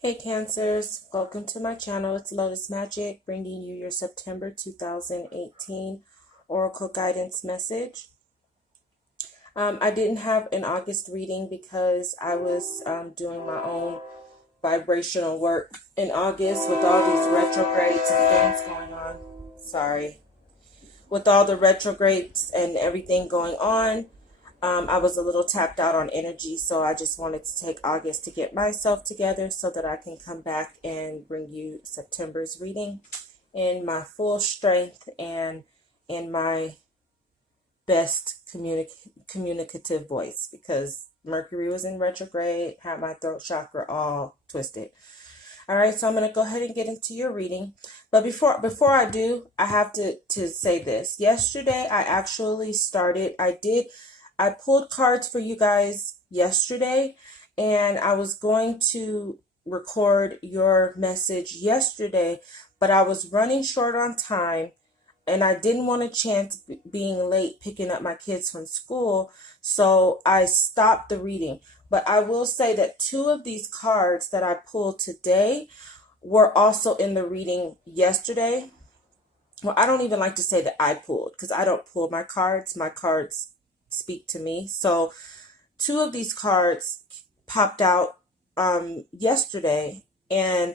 Hey Cancers, welcome to my channel. It's Lotus Magic, bringing you your September 2018 Oracle Guidance message. I didn't have an August reading because I was doing my own vibrational work in August with all these retrogrades and things going on. Sorry. With all the retrogrades and everything going on, I was a little tapped out on energy, so I just wanted to take August to get myself together so that I can come back and bring you September's reading in my full strength and in my best communicative voice, because Mercury was in retrograde, had my throat chakra all twisted. All right, so I'm going to go ahead and get into your reading. But before I do, I have to say this. Yesterday, I actually started, I pulled cards for you guys yesterday, and I was going to record your message yesterday, but I was running short on time, and I didn't want to chance being late picking up my kids from school, so I stopped the reading. But I will say that two of these cards that I pulled today were also in the reading yesterday. Well, I don't even like to say that I pulled, because I don't pull my cards. My cards speak to me. So two of these cards popped out yesterday, and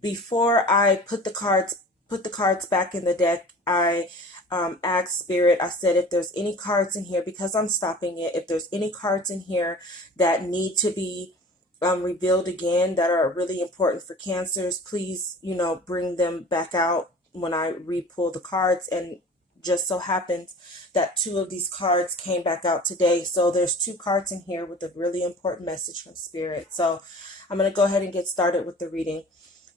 before I put the cards back in the deck, I asked Spirit. I said, if there's any cards in here, because I'm stopping it, if there's any cards in here that need to be revealed again, that are really important for Cancers, please, bring them back out when I re-pull the cards. And just so happens that two of these cards came back out today. So there's two cards in here with a really important message from Spirit. So I'm going to go ahead and get started with the reading.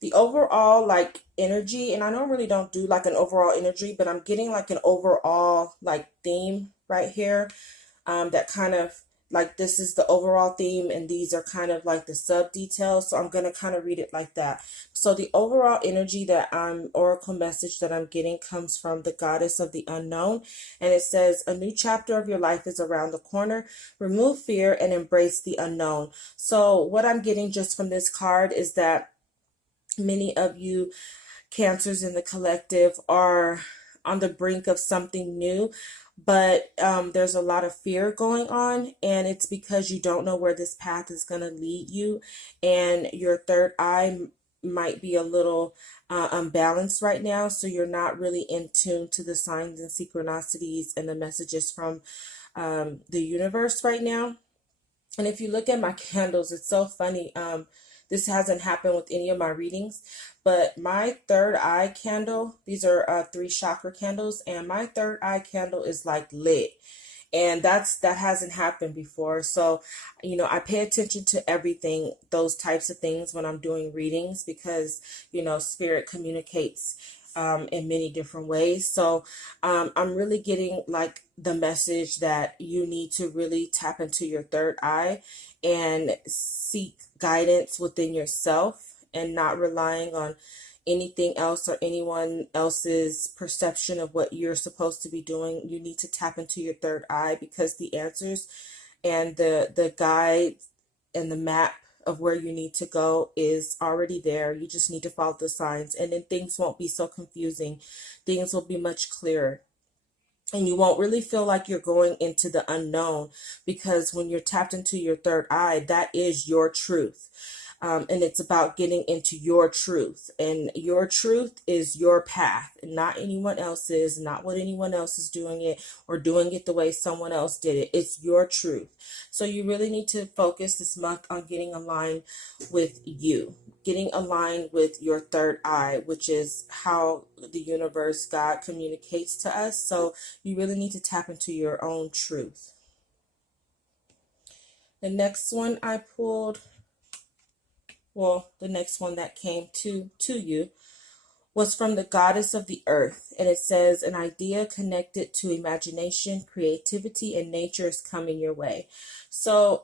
The overall energy, and I normally don't do an overall energy, but I'm getting an overall theme right here, that kind of this is the overall theme, and these are kind of the sub details. So I'm going to kind of read it like that. So the overall energy that oracle message that I'm getting comes from the Goddess of the Unknown, and it says, a new chapter of your life is around the corner. Remove fear and embrace the unknown. So what I'm getting just from this card is that many of you Cancers in the collective are on the brink of something new, but there's a lot of fear going on, and it's because you don't know where this path is going to lead you, and your third eye might be a little unbalanced right now, so you're not really in tune to the signs and synchronicities and the messages from the universe right now. And if you look at my candles, it's so funny. This hasn't happened with any of my readings, but my third eye candle, these are 3 chakra candles, and my third eye candle is lit. And that hasn't happened before. So, I pay attention to everything, those types of things when I'm doing readings, because, Spirit communicates in many different ways. So I'm really getting the message that you need to really tap into your third eye and seek guidance within yourself, and not relying on anything else or anyone else's perception of what you're supposed to be doing. You need to tap into your third eye, because the answers and the guide and the map of where you need to go is already there. You just need to follow the signs, and then things won't be so confusing. Things will be much clearer, and you won't really feel like you're going into the unknown, because when you're tapped into your third eye, that is your truth. And it's about getting into your truth, and your truth is your path, not anyone else's, not what anyone else is doing it, or doing it the way someone else did it. It's your truth. So you really need to focus this month on getting aligned with you, getting aligned with your third eye, which is how the universe, God, communicates to us. So you really need to tap into your own truth. The next one I pulled, the next one that came to you was from the Goddess of the Earth, and it says, an idea connected to imagination, creativity, and nature is coming your way. So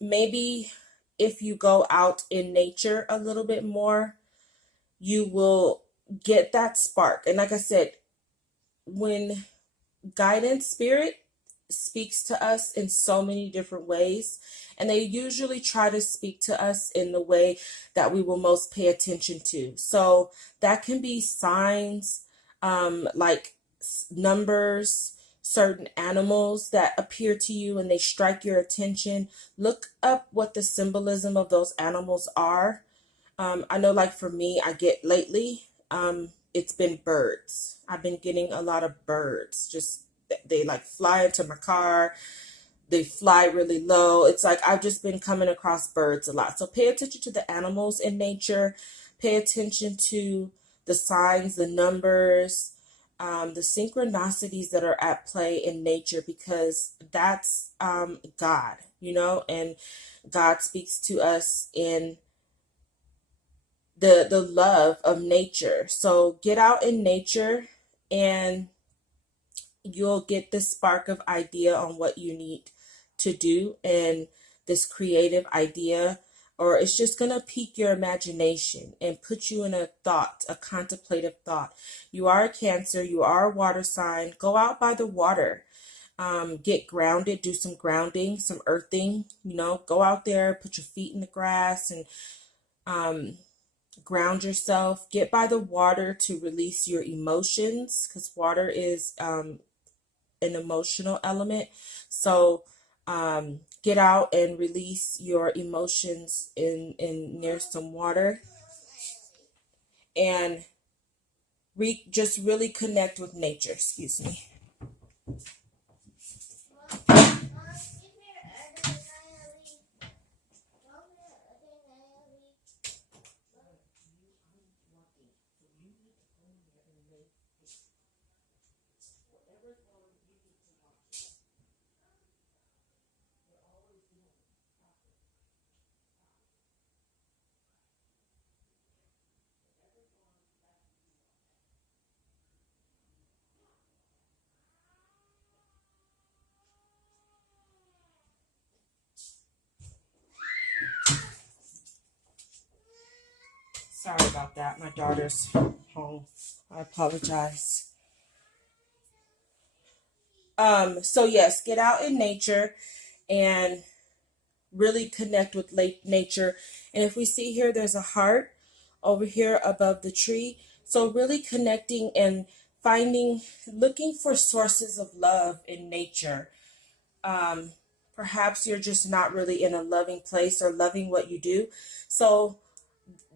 maybe if you go out in nature a little bit more, you will get that spark. And like I said, when guidance, spirit speaks to us in so many different ways, and they usually try to speak to us in the way that we will most pay attention to. So that can be signs, like numbers, certain animals that appear to you and they strike your attention. Look up what the symbolism of those animals are. I know, like for me, I get lately, it's been birds. I've been getting a lot of birds. Just they like fly into my car. They fly really low. It's like I've just been coming across birds a lot. So pay attention to the animals in nature. Pay attention to the signs, the numbers, the synchronicities that are at play in nature, because that's God, and God speaks to us in the love of nature. So get out in nature and you'll get this spark of idea on what you need to do, and this creative idea, or it's just going to pique your imagination and put you in a thought, a contemplative thought. You are a Cancer, you are a water sign. Go out by the water. Get grounded, do some grounding, some earthing, go out there, put your feet in the grass and ground yourself. Get by the water to release your emotions, because water is an emotional element. So get out and release your emotions in near some water, and just really connect with nature. Excuse me. Sorry about that. My daughter's home. I apologize. So yes, get out in nature and really connect with nature. And if we see here, there's a heart over here above the tree. So really connecting and looking for sources of love in nature. Perhaps you're just not really in a loving place or loving what you do. So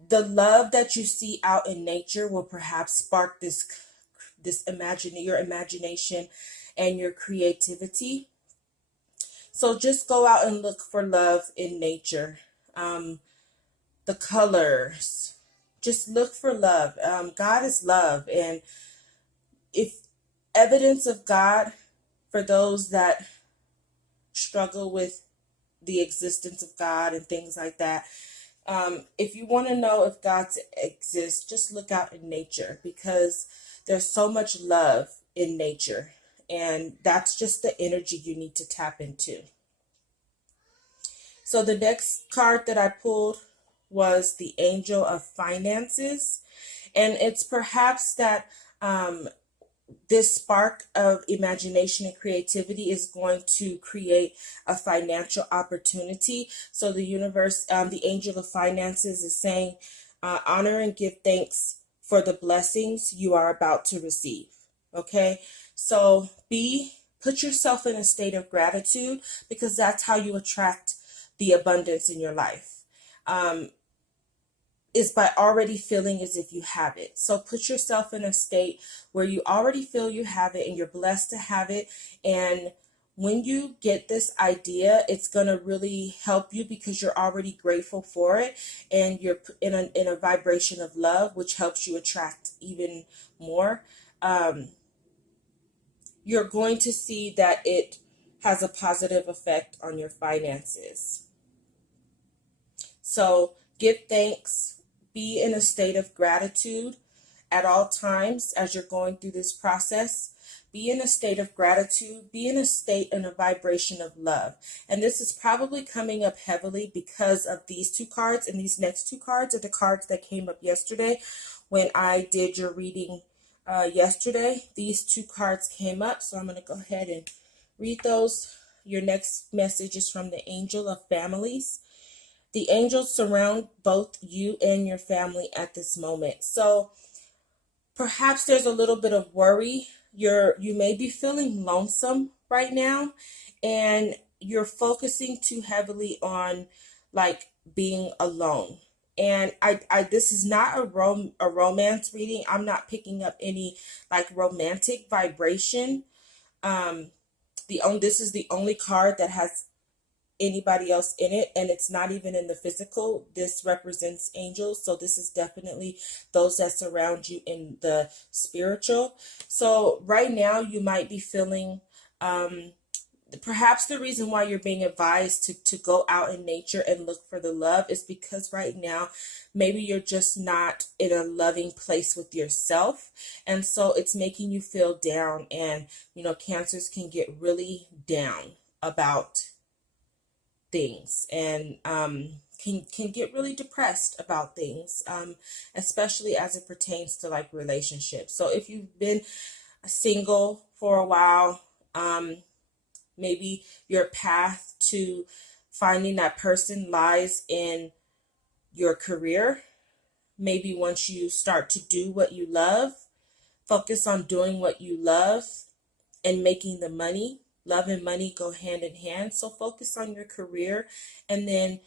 the love that you see out in nature will perhaps spark your imagination and your creativity. So just go out and look for love in nature. The colors, just look for love. God is love, and if evidence of God, for those that struggle with the existence of God and things like that, if you want to know if God exists, just look out in nature, because there's so much love in nature, and that's just the energy you need to tap into. So the next card that I pulled was the Angel of Finances, and it's perhaps that this spark of imagination and creativity is going to create a financial opportunity. So the universe, the Angel of Finances is saying, honor and give thanks for the blessings you are about to receive. Okay, so put yourself in a state of gratitude, because that's how you attract the abundance in your life. Is by already feeling as if you have it. So put yourself in a state where you already feel you have it and you're blessed to have it. And when you get this idea, it's going to really help you, because you're already grateful for it and you're in a vibration of love, which helps you attract even more. You're going to see that it has a positive effect on your finances. So give thanks, be in a state of gratitude at all times as you're going through this process. Be in a state of gratitude, be in a state and a vibration of love. And this is probably coming up heavily because of these two cards, and these next two cards are the cards that came up yesterday when I did your reading yesterday. These two cards came up, so I'm going to go ahead and read those. Your next message is from the Angel of Families. The angels surround both you and your family at this moment. So perhaps there's a little bit of worry. You may be feeling lonesome right now, and you're focusing too heavily on like being alone. And I this is not a romance reading. I'm not picking up any like romantic vibration. This is the only card that has anybody else in it, and it's not even in the physical. This represents angels, so this is definitely those that surround you in the spiritual. So right now you might be feeling perhaps the reason why you're being advised to go out in nature and look for the love is because right now maybe you're just not in a loving place with yourself, and so it's making you feel down. And cancers can get really down about things, and can get really depressed about things, especially as it pertains to like relationships. So if you've been single for a while, maybe your path to finding that person lies in your career. Maybe once you start to do what you love, focus on doing what you love and making the money. Love and money go hand in hand. So focus on your career and then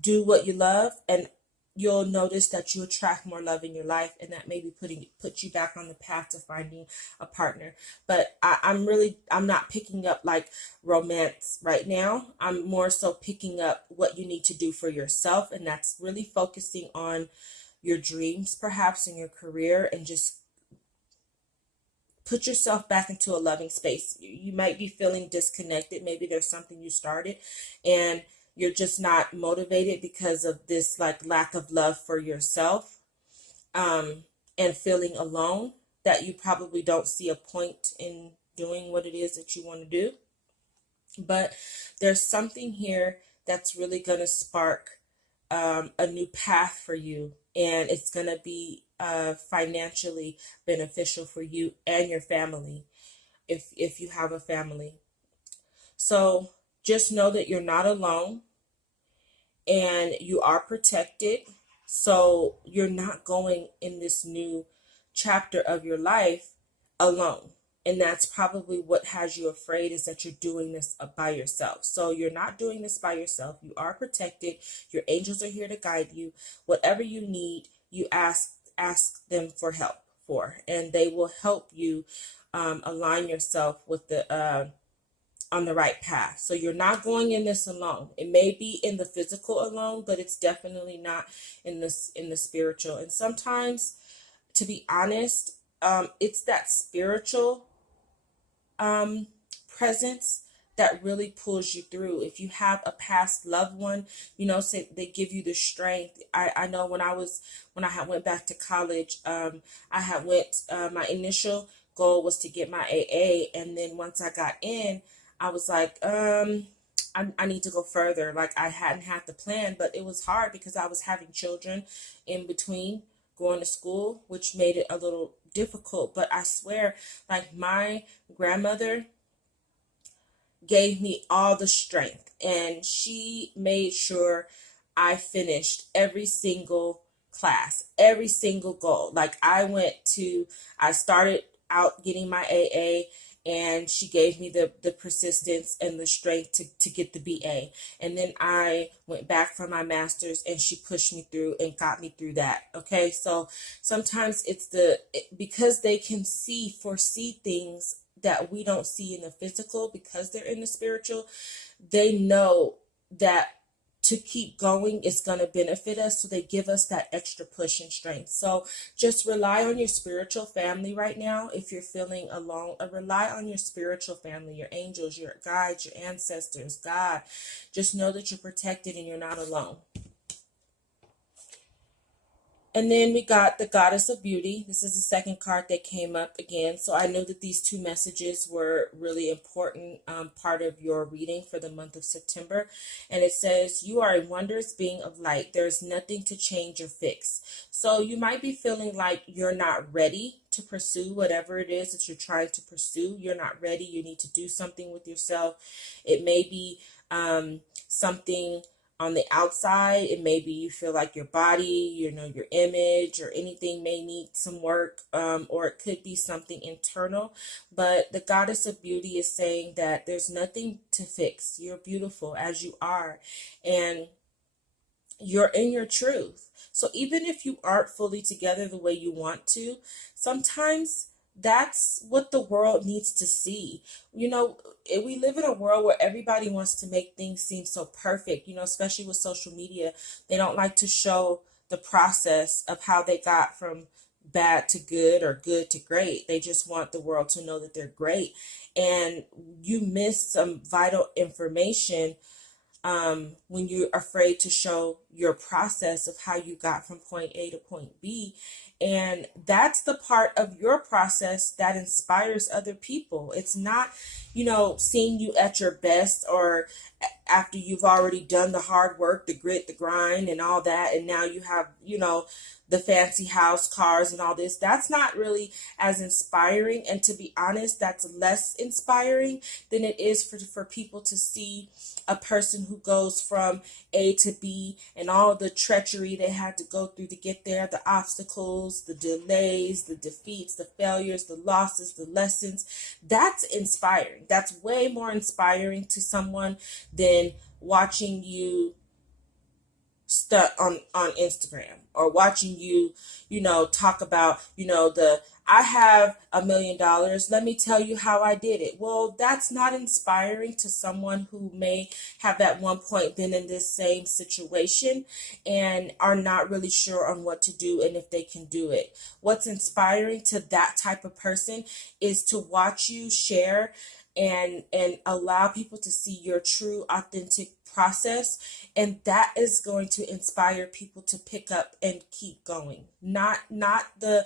do what you love, and you'll notice that you attract more love in your life, and that maybe put you back on the path to finding a partner. But I'm not picking up like romance right now. I'm more so picking up what you need to do for yourself, and that's really focusing on your dreams perhaps in your career, and just put yourself back into a loving space. You might be feeling disconnected. Maybe there's something you started and you're just not motivated because of this like lack of love for yourself, and feeling alone, that you probably don't see a point in doing what it is that you want to do. But there's something here that's really going to spark a new path for you, and it's going to be financially beneficial for you and your family, if you have a family. So just know that you're not alone and you are protected. So you're not going in this new chapter of your life alone. And that's probably what has you afraid, is that you're doing this by yourself. So you're not doing this by yourself. You are protected. Your angels are here to guide you. Whatever you need, you ask them for help for, and they will help you align yourself with the on the right path. So you're not going in this alone. It may be in the physical alone, but it's definitely not in the spiritual. And sometimes, to be honest, it's that spiritual presence that really pulls you through. If you have a past loved one, say they give you the strength. I know when I had went back to college, my initial goal was to get my AA, and then once I got in, I was like, I need to go further. Like, I hadn't had the plan, but it was hard because I was having children in between going to school, which made it a little difficult. But I swear, like, my grandmother gave me all the strength, and she made sure I finished every single class, every single goal. Like, I started out getting my AA, and she gave me the persistence and the strength to get the BA. And then I went back for my master's, and she pushed me through and got me through that. Okay. So sometimes because they can foresee things that we don't see in the physical, because they're in the spiritual, they know that to keep going is going to benefit us. So they give us that extra push and strength. So just rely on your spiritual family right now. If you're feeling alone, rely on your spiritual family, your angels, your guides, your ancestors, God. Just know that you're protected and you're not alone. And then we got the Goddess of Beauty. This is the second card that came up again. So I know that these two messages were really important part of your reading for the month of September. And it says, you are a wondrous being of light. There is nothing to change or fix. So you might be feeling like you're not ready to pursue whatever it is that you're trying to pursue. You're not ready. You need to do something with yourself. It may be something on the outside. It may be you feel like your body, your image or anything may need some work, or it could be something internal. But the goddess of beauty is saying that there's nothing to fix. You're beautiful as you are, and you're in your truth. So even if you aren't fully together the way you want to, sometimes that's what the world needs to see. We live in a world where everybody wants to make things seem so perfect, especially with social media. They don't like to show the process of how they got from bad to good or good to great. They just want the world to know that they're great. And you miss some vital information when you're afraid to show your process of how you got from point A to point B. And that's the part of your process that inspires other people. It's not, seeing you at your best or after you've already done the hard work, the grit, the grind, and all that. And now you have, the fancy house, cars, and all this. That's not really as inspiring. And to be honest, that's less inspiring than it is for people to see a person who goes from A to B and all the treachery they had to go through to get there, the obstacles, the delays, the defeats, the failures, the losses, the lessons. That's inspiring. That's way more inspiring to someone than watching you stuck on Instagram or watching you, talk about, I have $1 million. Let me tell you how I did it. Well, that's not inspiring to someone who may have at one point been in this same situation and are not really sure on what to do and if they can do it. What's inspiring to that type of person is to watch you share and allow people to see your true, authentic process, and that is going to inspire people to pick up and keep going. Not the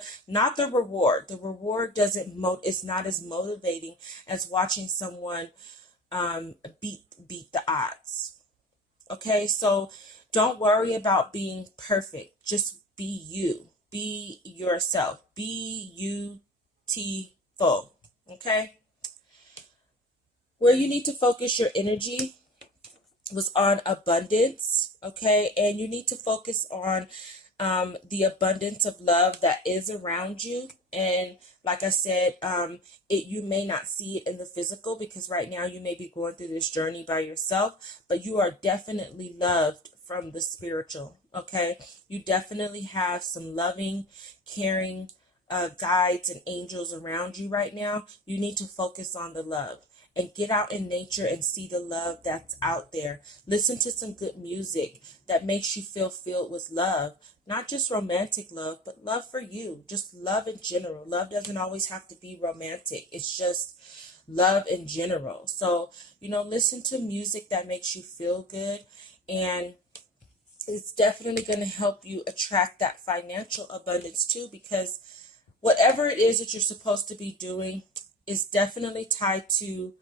reward. The reward is not as motivating as watching someone beat the odds. Okay, so don't worry about being perfect. Just be you. Be yourself. Be beautiful. Okay. Where you need to focus your energy was on abundance, okay? And you need to focus on the abundance of love that is around you. And like I said, you may not see it in the physical because right now you may be going through this journey by yourself, but you are definitely loved from the spiritual, okay? You definitely have some loving, caring guides and angels around you right now. You need to focus on the love. And get out in nature and see the love that's out there. Listen to some good music that makes you feel filled with love. Not just romantic love, but love for you. Just love in general. Love doesn't always have to be romantic. It's just love in general. So, listen to music that makes you feel good. And it's definitely going to help you attract that financial abundance too, because whatever it is that you're supposed to be doing is definitely tied to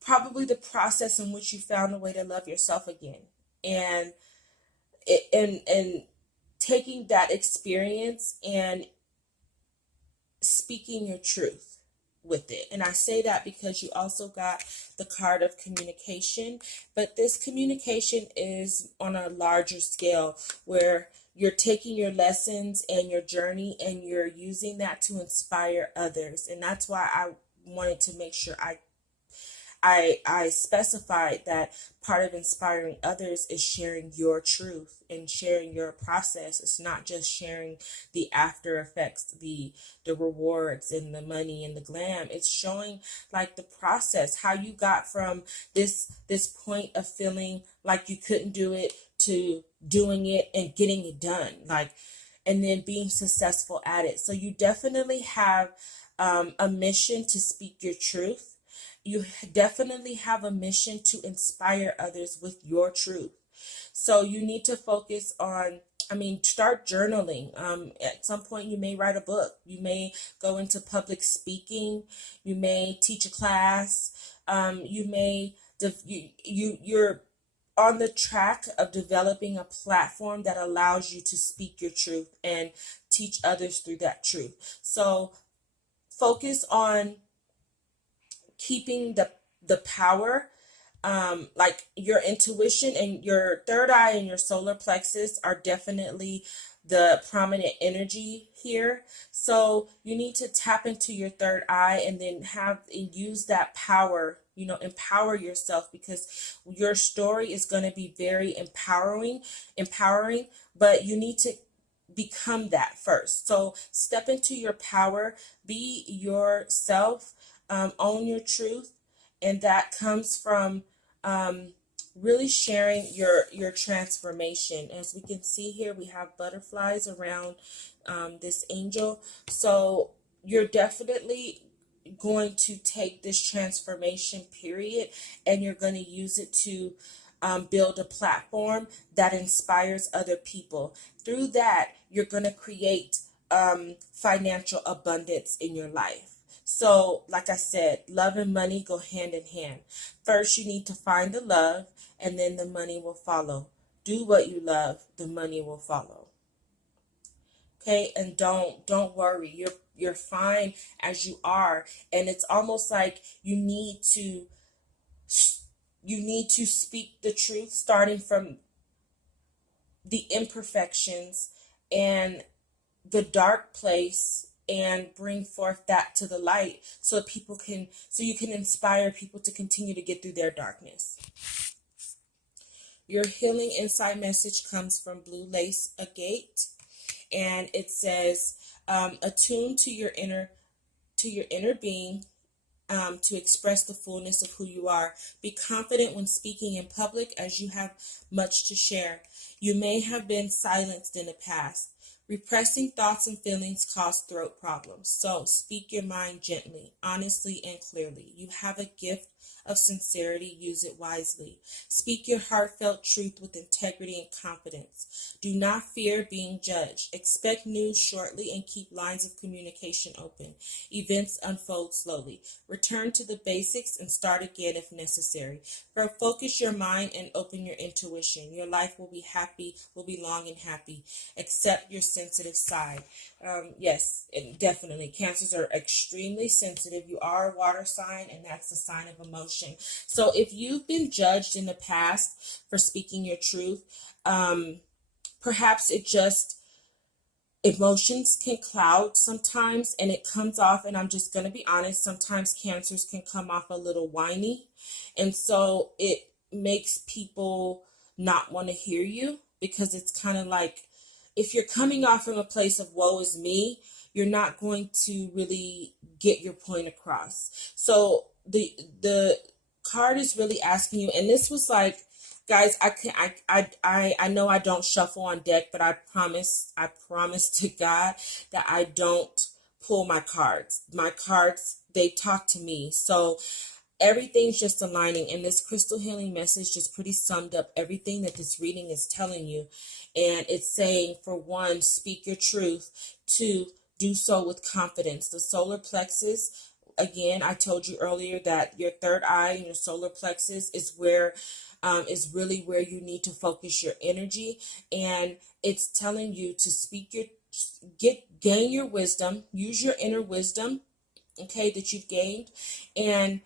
probably the process in which you found a way to love yourself again, and taking that experience and speaking your truth with it. And I say that because you also got the card of communication, but this communication is on a larger scale where you're taking your lessons and your journey and you're using that to inspire others. And that's why I wanted to make sure I specified that part of inspiring others is sharing your truth and sharing your process. It's not just sharing the after effects, the rewards and the money and the glam. It's showing like the process, how you got from this point of feeling like you couldn't do it to doing it and getting it done, and then being successful at it. So you definitely have a mission to speak your truth. You definitely have a mission to inspire others with your truth. So you need to focus on, start journaling. At some point you may write a book. You may go into public speaking. You may teach a class. You may, you're on the track of developing a platform that allows you to speak your truth and teach others through that truth. So focus on keeping the power, like your intuition and your third eye and your solar plexus are definitely the prominent energy here. So you need to tap into your third eye and then have and use that power, empower yourself, because your story is going to be very empowering, but you need to become that first. So step into your power, be yourself, own your truth, and that comes from really sharing your transformation. As we can see here, we have butterflies around this angel. So you're definitely going to take this transformation period and you're going to use it to build a platform that inspires other people. Through that, you're going to create financial abundance in your life. So, like I said, love and money go hand in hand. First, you need to find the love, and then the money will follow. Do what you love, the money will follow. Okay, and don't worry. You're fine as you are, and it's almost like you need to speak the truth, starting from the imperfections and the dark place, and bring forth that to the light so you can inspire people to continue to get through their darkness. Your healing insight message comes from Blue Lace Agate, and it says, attune to your inner being, to express the fullness of who you are. Be confident when speaking in public, as you have much to share. You may have been silenced in the past. Repressing thoughts and feelings cause throat problems. So speak your mind gently, honestly, and clearly. You have a gift of sincerity. Use it wisely. Speak your heartfelt truth with integrity and confidence. Do not fear being judged. Expect news shortly and keep lines of communication open. Events unfold slowly. Return to the basics and start again if necessary. Focus your mind and open your intuition. Your life will be happy, will be long and happy. Accept your sensitive side. Yes, definitely. Cancers are extremely sensitive. You are a water sign, and that's a sign of emotion. So if you've been judged in the past for speaking your truth, perhaps emotions can cloud sometimes, and it comes off, and I'm just going to be honest, sometimes cancers can come off a little whiny, and so it makes people not want to hear you, because it's kind of like, if you're coming off from a place of woe is me, you're not going to really get your point across. So the card is really asking you, and this was like, guys, I know I don't shuffle on deck, but I promise to God that I don't pull my cards. My cards, they talk to me. So everything's just aligning, and this crystal healing message just pretty summed up everything that this reading is telling you. And it's saying, for one, speak your truth. Two, do so with confidence. The solar plexus, again, I told you earlier that your third eye and your solar plexus is really where you need to focus your energy. And it's telling you to gain your wisdom, use your inner wisdom, okay, that you've gained, and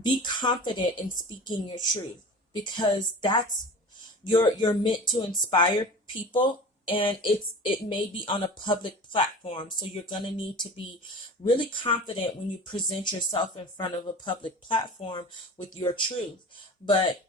be confident in speaking your truth, because that's you're meant to inspire people, and it may be on a public platform, so you're going to need to be really confident when you present yourself in front of a public platform with your truth. But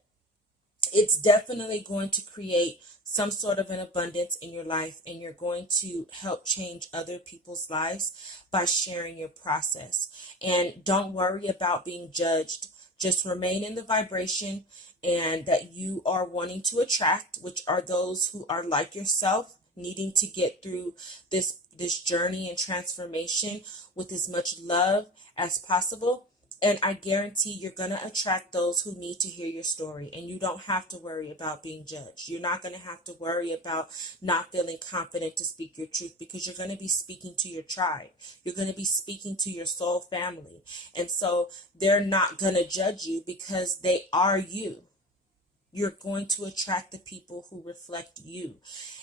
it's definitely going to create some sort of an abundance in your life, and you're going to help change other people's lives by sharing your process. And don't worry about being judged. Just remain in the vibration and that you are wanting to attract, which are those who are like yourself, needing to get through this journey and transformation with as much love as possible. And I guarantee you're going to attract those who need to hear your story. And you don't have to worry about being judged. You're not going to have to worry about not feeling confident to speak your truth, because you're going to be speaking to your tribe. You're going to be speaking to your soul family. And so they're not going to judge you, because they are you. you're going to attract the people who reflect you.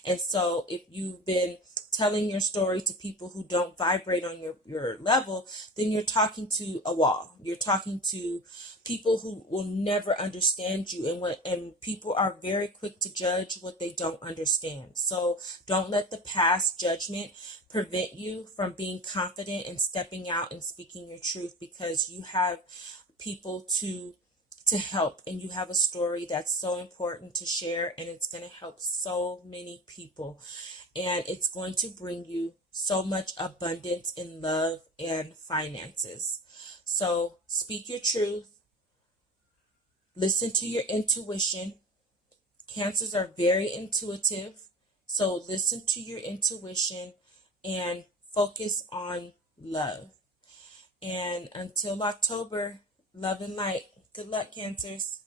And so if you've been telling your story to people who don't vibrate on your level, then you're talking to a wall. You're talking to people who will never understand you, and people are very quick to judge what they don't understand. So don't let the past judgment prevent you from being confident and stepping out and speaking your truth, because you have people to help, and you have a story that's so important to share, and it's going to help so many people, and it's going to bring you so much abundance in love and finances. So speak your truth, listen to your intuition. Cancers are very intuitive, so listen to your intuition and focus on love. And until October, love and light. Good luck, Cancers.